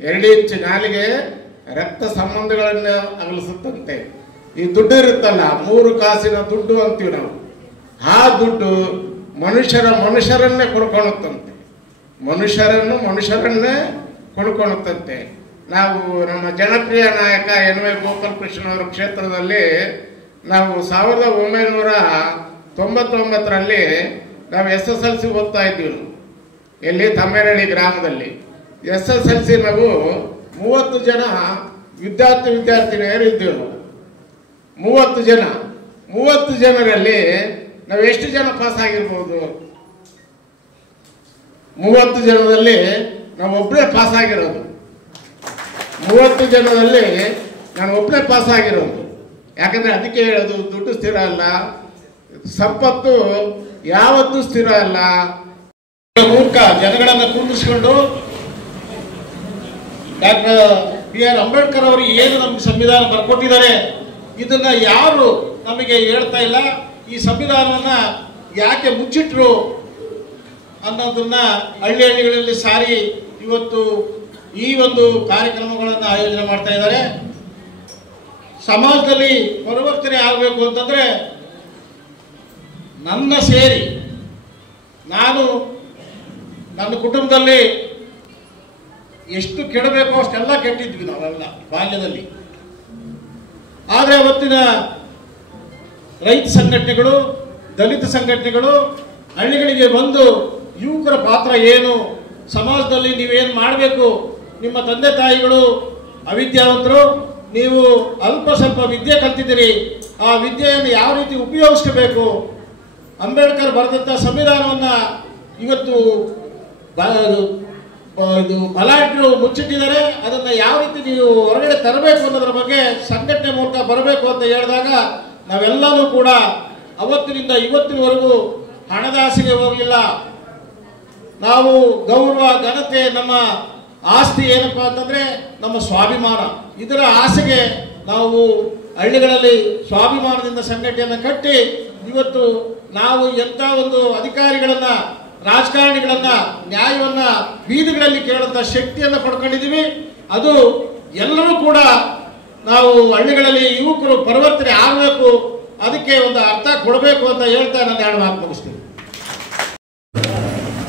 2 ಇಂಚು ನಾಲಿಗೆ ರಕ್ತ ಸಂಬಂಧಗಳನ್ನು ಅಗಲಿಸುತ್ತಂತೆ. ಈ ದುಡ್ಡು ಇರುತ್ತಲ್ಲ, 3 ಕಾಸಿನ ದುಡ್ಡು ಅಂತೀವಿ ನಾವು, ಆ ದುಡ್ಡು ಮನುಷ್ಯರನ್ನೇ ಕೊಂಡ್ಕೊಳ್ಳುತ್ತಂತೆ. ಮನುಷ್ಯರನ್ನೇ ಕೊಂಡ್ಕೊಳ್ಳುತ್ತಂತೆ. ನಾವು ನಮ್ಮ ಜನಪ್ರಿಯ ನಾಯಕ NY ಗೋಪಾಲಕೃಷ್ಣ ಅವರ ಕ್ಷೇತ್ರದಲ್ಲಿ ನಾವು 1999ರಲ್ಲಿ ನಾವು SSLC ಓದ್ತಾ ಇದ್ವಿ. ಎಲ್ಲಿ? ತಮ್ಮೇನಹಳ್ಳಿ ಗ್ರಾಮದಲ್ಲಿ. SSLC ನಾವು 30 ಜನ ವಿದ್ಯಾರ್ಥಿನಿಯರು ಇದ್ದೀವಿ. 30 ಜನರಲ್ಲಿ ನಾವು ಎಷ್ಟು ಜನ ಪಾಸ್ ಆಗಿರ್ಬೋದು? 30 ಜನದಲ್ಲಿ ನಾವು ಒಬ್ಬರೇ ಪಾಸ್ ಆಗಿರೋದು. 30 ಜನದಲ್ಲಿ ನಾನು ಒಬ್ಬನೇ ಪಾಸ್ ಆಗಿರೋದು. ಯಾಕಂದ್ರೆ ಅದಕ್ಕೆ ಹೇಳೋದು, ದುಡ್ಡು ಸ್ಥಿರ ಅಲ್ಲ, ಸಂಪತ್ತು ಯಾವತ್ತೂ ಸ್ಥಿರ ಅಲ್ಲ. ಮೂರ್ಖ ಜನಗಳನ್ನ ಕೂರಿಸ್ಕೊಂಡು ಡಾಕ್ಟರ್ BR ಅಂಬೇಡ್ಕರ್ ಅವರು ಏನು ನಮ್ಗೆ ಸಂವಿಧಾನ ಬರ್ಕೊಟ್ಟಿದ್ದಾರೆ ಇದನ್ನ ಯಾರು ನಮಗೆ ಹೇಳ್ತಾ ಇಲ್ಲ. ಈ ಸಂವಿಧಾನವನ್ನ ಯಾಕೆ ಮುಚ್ಚಿಟ್ರು ಅನ್ನೋದನ್ನ ಹಳ್ಳಿ ಹಳ್ಳಿಗಳಲ್ಲಿ ಸಾರಿ ಇವತ್ತು ಈ ಒಂದು ಕಾರ್ಯಕ್ರಮಗಳನ್ನು ಆಯೋಜನೆ ಮಾಡ್ತಾ ಇದ್ದಾರೆ. ಸಮಾಜದಲ್ಲಿ ಪರಿವರ್ತನೆ ಆಗಬೇಕು ಅಂತಂದ್ರೆ ನನ್ನ ಸೇರಿ ನಾನು ನನ್ನ ಕುಟುಂಬದಲ್ಲಿ ಎಷ್ಟು ಕೆಡಬೇಕೋ ಅಷ್ಟೆಲ್ಲ ಕೆಟ್ಟಿದ್ವಿ ನಾವೆಲ್ಲ ಬಾಲ್ಯದಲ್ಲಿ. ಆದರೆ ಅವತ್ತಿನ ರೈತ ಸಂಘಟನೆಗಳು, ದಲಿತ ಸಂಘಟನೆಗಳು ಹಳ್ಳಿಗಳಿಗೆ ಬಂದು ಯುವಕರ ಪಾತ್ರ ಏನು, ಸಮಾಜದಲ್ಲಿ ನೀವೇನು ಮಾಡಬೇಕು, ನಿಮ್ಮ ತಂದೆ ತಾಯಿಗಳು ಅವಿದ್ಯಾವಂತರು, ನೀವು ಅಲ್ಪ ಸ್ವಲ್ಪ ವಿದ್ಯೆ ಕಲ್ತಿದ್ದೀರಿ, ಆ ವಿದ್ಯೆಯನ್ನು ಯಾವ ರೀತಿ ಉಪಯೋಗಿಸಬೇಕು, ಅಂಬೇಡ್ಕರ್ ಬರೆದಂಥ ಸಂವಿಧಾನವನ್ನು ಇವತ್ತು ಇದು ಬಲಾಢ್ಯರು ಮುಚ್ಚಿಟ್ಟಿದ್ದಾರೆ, ಅದನ್ನು ಯಾವ ರೀತಿ ನೀವು ಹೊರಗಡೆ ತರಬೇಕು ಅನ್ನೋದ್ರ ಬಗ್ಗೆ ಸಂಘಟನೆ ಮೂಲಕ ಬರಬೇಕು ಅಂತ ಹೇಳಿದಾಗ ನಾವೆಲ್ಲರೂ ಕೂಡ ಅವತ್ತಿನಿಂದ ಇವತ್ತಿನವರೆಗೂ ಹಣದ ಆಸೆಗೆ ಹೋಗಲಿಲ್ಲ. ನಾವು ಗೌರವ, ಘನತೆ, ನಮ್ಮ ಆಸ್ತಿ ಏನಪ್ಪಾ ಅಂತಂದ್ರೆ ನಮ್ಮ ಸ್ವಾಭಿಮಾನ. ಇದರ ಆಸೆಗೆ ನಾವು ಹಳ್ಳಿಗಳಲ್ಲಿ ಸ್ವಾಭಿಮಾನದಿಂದ ಸಂಘಟನೆಯನ್ನು ಕಟ್ಟಿ ಇವತ್ತು ನಾವು ಎಂಥ ಒಂದು ಅಧಿಕಾರಿಗಳನ್ನ, ರಾಜಕಾರಣಿಗಳನ್ನ, ನ್ಯಾಯವನ್ನ ಬೀದಿಗಳಲ್ಲಿ ಕೇಳುವಂತ ಶಕ್ತಿಯನ್ನು ಪಡ್ಕೊಂಡಿದ್ದೀವಿ. ಅದು ಎಲ್ಲರೂ ಕೂಡ ನಾವು ಹಳ್ಳಿಗಳಲ್ಲಿ ಯುವಕರು ಪರಿವರ್ತನೆ ಆಗಬೇಕು, ಅದಕ್ಕೆ ಒಂದು ಅರ್ಥ ಕೊಡಬೇಕು ಅಂತ ಹೇಳ್ತಾ ನಾನು 2 ಮಾತು ಮುಗಿಸ್ತೀನಿ.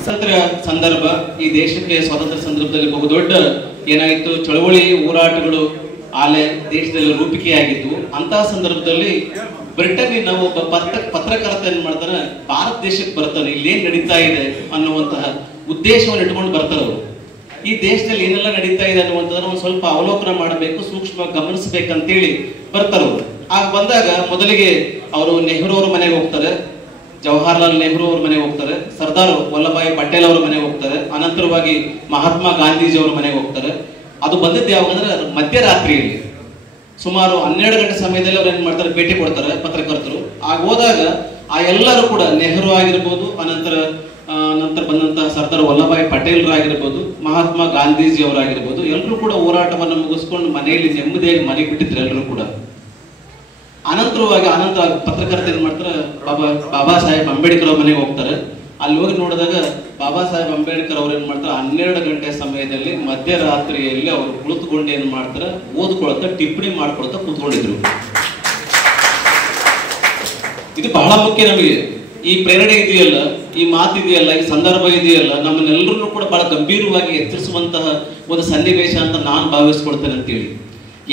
ಸ್ವಾತಂತ್ರ್ಯ ಸಂದರ್ಭ, ಈ ದೇಶಕ್ಕೆ ಸ್ವಾತಂತ್ರ್ಯ ಸಂದರ್ಭದಲ್ಲಿ ಬಹುದೊಡ್ಡ ಏನಾಯಿತು, ಚಳವಳಿ ಹೋರಾಟಗಳು ಆಲೆ ದೇಶದಲ್ಲಿ ರೂಪಿಕೆಯಾಗಿತ್ತು. ಅಂತಹ ಸಂದರ್ಭದಲ್ಲಿ ಬ್ರಿಟನ್ನಿನ ಒಬ್ಬ ಪತ್ರಕರ್ತ ಏನ್ ಮಾಡ್ತಾನೆ, ಭಾರತ ದೇಶಕ್ಕೆ ಬರ್ತಾನೆ, ಇಲ್ಲೇನ್ ನಡೀತಾ ಇದೆ ಅನ್ನುವಂತಹ ಉದ್ದೇಶವನ್ನು ಇಟ್ಕೊಂಡು ಬರ್ತಾರೆ ಅವರು. ಈ ದೇಶದಲ್ಲಿ ಏನೆಲ್ಲ ನಡೀತಾ ಇದೆ ಅನ್ನುವಂಥದ್ದನ್ನ ಒಂದು ಸ್ವಲ್ಪ ಅವಲೋಕನ ಮಾಡಬೇಕು, ಸೂಕ್ಷ್ಮ ಗಮನಿಸಬೇಕಂತೇಳಿ ಬರ್ತಾರೆ ಅವರು. ಆಗ ಬಂದಾಗ ಮೊದಲಿಗೆ ಅವರು ನೆಹರು ಅವ್ರ ಮನೆಗೆ ಹೋಗ್ತಾರೆ, ಜವಾಹರ್ಲಾಲ್ ನೆಹರು ಅವ್ರ ಮನೆಗೆ ಹೋಗ್ತಾರೆ, ಸರ್ದಾರ್ ವಲ್ಲಭಾಯಿ ಪಟೇಲ್ ಅವರ ಮನೆಗೆ ಹೋಗ್ತಾರೆ, ಅನಂತರವಾಗಿ ಮಹಾತ್ಮ ಗಾಂಧೀಜಿ ಅವರ ಮನೆಗೆ ಹೋಗ್ತಾರೆ. ಅದು ಬಂದದ್ದು ಯಾವಾಗಂದ್ರೆ ಮಧ್ಯರಾತ್ರಿಯಲ್ಲಿ ಸುಮಾರು 12 ಗಂಟೆ ಸಮಯದಲ್ಲಿ ಅವ್ರು ಏನ್ ಮಾಡ್ತಾರೆ, ಭೇಟಿ ಕೊಡ್ತಾರೆ ಪತ್ರಕರ್ತರು. ಆಗ ಹೋದಾಗ ಆ ಎಲ್ಲರೂ ಕೂಡ ನೆಹರು ಆಗಿರ್ಬೋದು, ನಂತರ ಬಂದಂತಹ ಸರ್ದಾರ್ ವಲ್ಲಭಾಯಿ ಪಟೇಲ್ ಆಗಿರ್ಬೋದು, ಮಹಾತ್ಮ ಗಾಂಧೀಜಿ ಅವರಾಗಿರ್ಬೋದು, ಎಲ್ಲರೂ ಕೂಡ ಹೋರಾಟವನ್ನು ಮುಗಿಸ್ಕೊಂಡು ಮನೆಯಲ್ಲಿ ನೆಮ್ಮದಿಯಾಗಿ ಮನೆಗೆ ಬಿಟ್ಟಿದ್ರು ಎಲ್ಲರೂ ಕೂಡ. ಅನಂತರ ಪತ್ರಕರ್ತ ಏನ್ ಮಾಡ್ತಾರೆ, ಬಾಬಾ ಸಾಹೇಬ್ ಅಂಬೇಡ್ಕರ್ ಅವ್ರ ಮನೆಗೆ ಹೋಗ್ತಾರೆ. ಅಲ್ಲಿ ಹೋಗಿ ನೋಡಿದಾಗ ಬಾಬಾ ಸಾಹೇಬ್ ಅಂಬೇಡ್ಕರ್ ಅವ್ರು ಏನ್ ಮಾಡ್ತಾರೆ, 12 ಗಂಟೆ ಸಮಯದಲ್ಲಿ ಮಧ್ಯರಾತ್ರಿಯಲ್ಲಿ ಅವರು ಕುಳಿತುಕೊಂಡು ಏನ್ ಮಾಡ್ತಾರೆ, ಓದ್ಕೊಳ್ತಾ ಟಿಪ್ಪಣಿ ಮಾಡ್ಕೊಳ್ತಾ ಕೂತ್ಕೊಂಡಿದ್ರು. ಇದು ಬಹಳ ಮುಖ್ಯ ನಮಗೆ. ಈ ಪ್ರೇರಣೆ ಇದೆಯಲ್ಲ, ಈ ಮಾತಿದೆಯಲ್ಲ, ಈ ಸಂದರ್ಭ ಇದೆಯಲ್ಲ, ನಮ್ಮನ್ನೆಲ್ಲರನ್ನೂ ಕೂಡ ಬಹಳ ಗಂಭೀರವಾಗಿ ಎಚ್ಚರಿಸುವಂತಹ ಒಂದು ಸನ್ನಿವೇಶ ಅಂತ ನಾನು ಭಾವಿಸ್ಕೊಳ್ತೇನೆ ಅಂತೇಳಿ.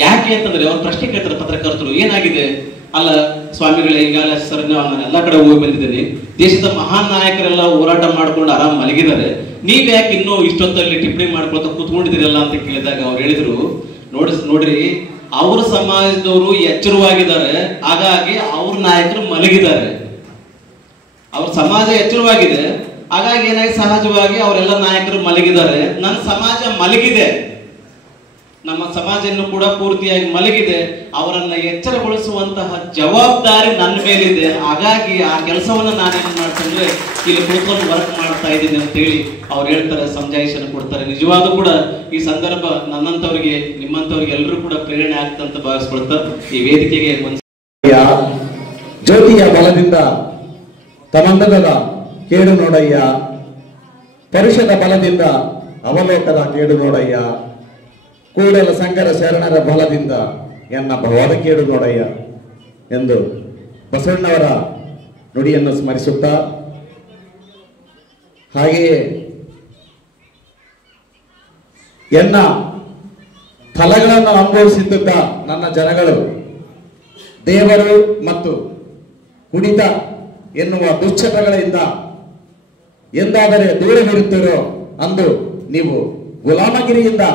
ಯಾಕೆ ಅಂತಂದ್ರೆ ಅವ್ರು ಪ್ರಶ್ನೆ ಕೇಳ್ತಾರೆ ಪತ್ರಕರ್ತರು, ಏನಾಗಿದೆ, ಅಲ್ಲ ಸ್ವಾಮಿಗಳೇ, ಈಗಾಗಲೇ ಸರ್ ನಾನು ಎಲ್ಲಾ ಕಡೆ ಹೋಗಿ ಬಂದಿದ್ದೀನಿ, ದೇಶದ ಮಹಾನ್ ನಾಯಕರೆಲ್ಲ ಹೋರಾಟ ಮಾಡ್ಕೊಂಡು ಆರಾಮ್ ಮಲಗಿದ್ದಾರೆ, ನೀವ್ ಯಾಕೆ ಇನ್ನೂ ಇಷ್ಟೊತ್ತಲ್ಲಿ ಟಿಪ್ಪಣಿ ಮಾಡ್ಕೊಳ್ತಾ ಕೂತ್ಕೊಂಡಿದ್ದೀರಲ್ಲ ಅಂತ ಕೇಳಿದಾಗ ಅವ್ರು ಹೇಳಿದ್ರು, ನೋಡ್ರಿ ಅವ್ರ ಸಮಾಜದವರು ಎಚ್ಚರವಾಗಿದ್ದಾರೆ, ಹಾಗಾಗಿ ಅವ್ರ ನಾಯಕರು ಮಲಗಿದ್ದಾರೆ. ಅವ್ರ ಸಮಾಜ ಎಚ್ಚರವಾಗಿದೆ, ಹಾಗಾಗಿ ಏನಾಗಿ ಸಹಜವಾಗಿ ಅವರೆಲ್ಲ ನಾಯಕರು ಮಲಗಿದ್ದಾರೆ. ನನ್ನ ಸಮಾಜ ಮಲಗಿದೆ, ನಮ್ಮ ಸಮಾಜ ಕೂಡ ಪೂರ್ತಿಯಾಗಿ ಮಲಗಿದೆ, ಅವರನ್ನ ಎಚ್ಚರಗೊಳಿಸುವಂತಹ ಜವಾಬ್ದಾರಿ ನನ್ನ ಮೇಲಿದೆ. ಹಾಗಾಗಿ ಆ ಕೆಲಸವನ್ನ ನಾನೇನ್ ಮಾಡ್ತಂದ್ರೆ ಇಲ್ಲಿ ಕುಳಿತುಕೊಂಡು ವರ್ಕ್ ಮಾಡ್ತಾ ಇದ್ದೀನಿ ಅಂತ ಹೇಳಿ ಅವ್ರು ಹೇಳ್ತಾರೆ, ಸಮಜಾಯಿಷನ್ನು ಕೊಡ್ತಾರೆ. ನಿಜವಾದ ಕೂಡ ಈ ಸಂದರ್ಭ ನನ್ನಂತವ್ರಿಗೆ, ನಿಮ್ಮಂತವ್ರಿಗೆ ಎಲ್ಲರೂ ಕೂಡ ಪ್ರೇರಣೆ ಆಗ್ತಂತ ಭಾವಿಸ್ಕೊಳ್ತಾ ಈ ವೇದಿಕೆಗೆ ಜ್ಯೋತಿಯ ಬಲದಿಂದ ತಮಂದದ ಕೇಡು ನೋಡಯ್ಯ, ಪರುಷದ ಬಲದಿಂದ ಅವಲೋಕದ ಕೇಡು ನೋಡಯ್ಯ, ಕೂಡಲ ಸಂಗರ ಶರಣರ ಬಲದಿಂದ ಎನ್ನ ಭವದ ಕೇಡು ನೋಡಯ್ಯ ಎಂದು ಬಸವಣ್ಣವರ ನುಡಿಯನ್ನು ಸ್ಮರಿಸುತ್ತಾ, ಹಾಗೆಯೇ ಎನ್ನ ಫಲಗಳನ್ನು ಅನುಭವಿಸುತ್ತಿದ್ದ ನನ್ನ ಜನಗಳು ದೇವರು ಮತ್ತು ಕುಡಿತ ಎನ್ನುವ ದುಶ್ಚಟಗಳಿಂದ ಎಂದಾದರೆ ದೂರವಿರುತ್ತೀರೋ ಅಂದು ನೀವು ಗುಲಾಮಗಿರಿಯಿಂದ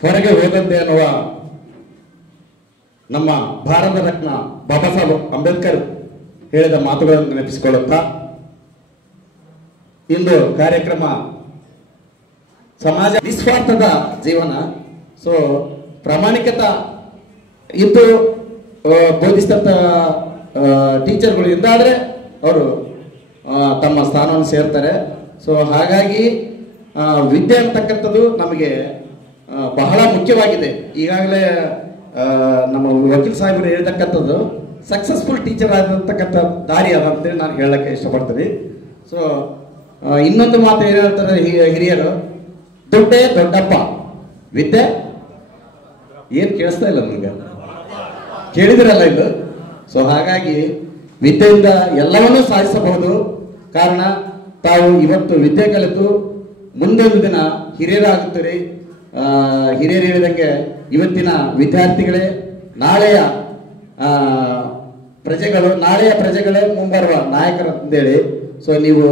ಹೊರಗೆ ಹೋದಂತೆ ಅನ್ನುವ ನಮ್ಮ ಭಾರತ ರತ್ನ ಬಾಬಾ ಸಾಹೇಬ್ ಅಂಬೇಡ್ಕರ್ ಹೇಳಿದ ಮಾತುಗಳನ್ನು ನೆನಪಿಸಿಕೊಳ್ಳುತ್ತಾ, ಇಂದು ಕಾರ್ಯಕ್ರಮ ಸಮಾಜ ನಿಸ್ವಾರ್ಥದ ಜೀವನ, ಸೊ ಪ್ರಾಮಾಣಿಕತೆ ಇದ್ದು ಬೋಧಿಸಿದಂಥ ಟೀಚರ್ಗಳು ಇಂದಾದರೆ ಅವರು ತಮ್ಮ ಸ್ಥಾನವನ್ನು ಸೇರ್ತಾರೆ. ಸೊ ಹಾಗಾಗಿ ವಿದ್ಯೆ ಅಂತಕ್ಕಂಥದ್ದು ನಮಗೆ ಬಹಳ ಮುಖ್ಯವಾಗಿದೆ. ಈಗಾಗಲೇ ನಮ್ಮ ವಕೀಲ್ ಸಾಹೇಬರು ಹೇಳ್ತಕ್ಕಂಥದ್ದು ಸಕ್ಸಸ್ಫುಲ್ ಟೀಚರ್ ಆಗಿರ್ತಕ್ಕಂಥ ದಾರಿ ಅದ ಅಂತೇಳಿ ನಾನು ಹೇಳಕ್ಕೆ ಇಷ್ಟಪಡ್ತೀನಿ. ಸೊ ಇನ್ನೊಂದು ಮಾತು ಏನು ಹೇಳ್ತಾರೆ ಹಿರಿಯರು, ದುಡ್ಡೇ ದೊಡ್ಡಪ್ಪ, ವಿದ್ಯೆ ಏನು ಕೇಳಿಸ್ತಾ ಇಲ್ಲ ನನಗೆ, ಕೇಳಿದಿರಲ್ಲ ಇದು. ಸೊ ಹಾಗಾಗಿ ವಿದ್ಯೆಯಿಂದ ಎಲ್ಲವನ್ನೂ ಸಾಧಿಸಬಹುದು. ಕಾರಣ ತಾವು ಇವತ್ತು ವಿದ್ಯೆ ಕಲಿತು ಮುಂದೊಂದು ದಿನ ಹಿರಿಯರಾಗುತ್ತೀರಿ. ಹಿರಿಯರು ಹೇಳಿದಂಗೆ ಇವತ್ತಿನ ವಿದ್ಯಾರ್ಥಿಗಳೇ ನಾಳೆಯ ಪ್ರಜೆಗಳೇ ಮುಂಬರುವ ನಾಯಕರು ಅಂತೇಳಿ. ಸೊ ನೀವು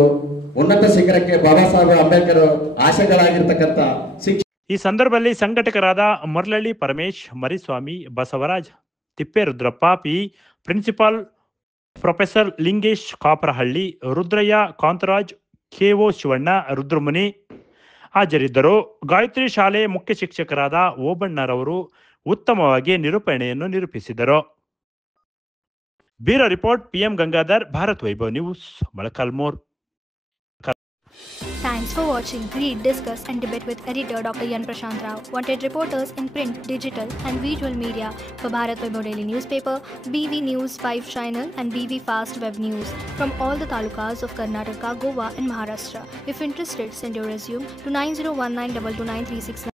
ಉನ್ನತ ಶಿಖರಕ್ಕೆ ಬಾಬಾ ಸಾಹೇಬ್ ಅಂಬೇಡ್ಕರ್ ಆಶೆಗಳಾಗಿರ್ತಕ್ಕಂಥ ಈ ಸಂದರ್ಭದಲ್ಲಿ ಸಂಘಟಕರಾದ Marlalli Paramesh, Mariswamy, Basavaraj, Thipperudrappa P, principal professor Lingesh Kaparahalli, Rudraiah, Kantharaj, KO Shivanna, Rudramuni ಹಾಜರಿದ್ದರು. ಗಾಯತ್ರಿ ಶಾಲೆ ಮುಖ್ಯ ಶಿಕ್ಷಕರಾದ ಓಬಣ್ಣರವರು ಉತ್ತಮವಾಗಿ ನಿರೂಪಣೆಯನ್ನು ನಿರೂಪಿಸಿದರು. ಬ್ಯೂರೋ ರಿಪೋರ್ಟ್ PM ಗಂಗಾಧರ್, Bharat Vaibhav news, Molakalmuru. Thanks for watching. Read, discuss and debate with editor Dr. Yan Prashant Rao. Wanted reporters in print, digital and visual media for Bharat Vaibhav Daily Newspaper, BV News 5 Channel and BV Fast Web News from all the talukas of Karnataka, Goa and Maharashtra. If interested, send your resume to 9019229369.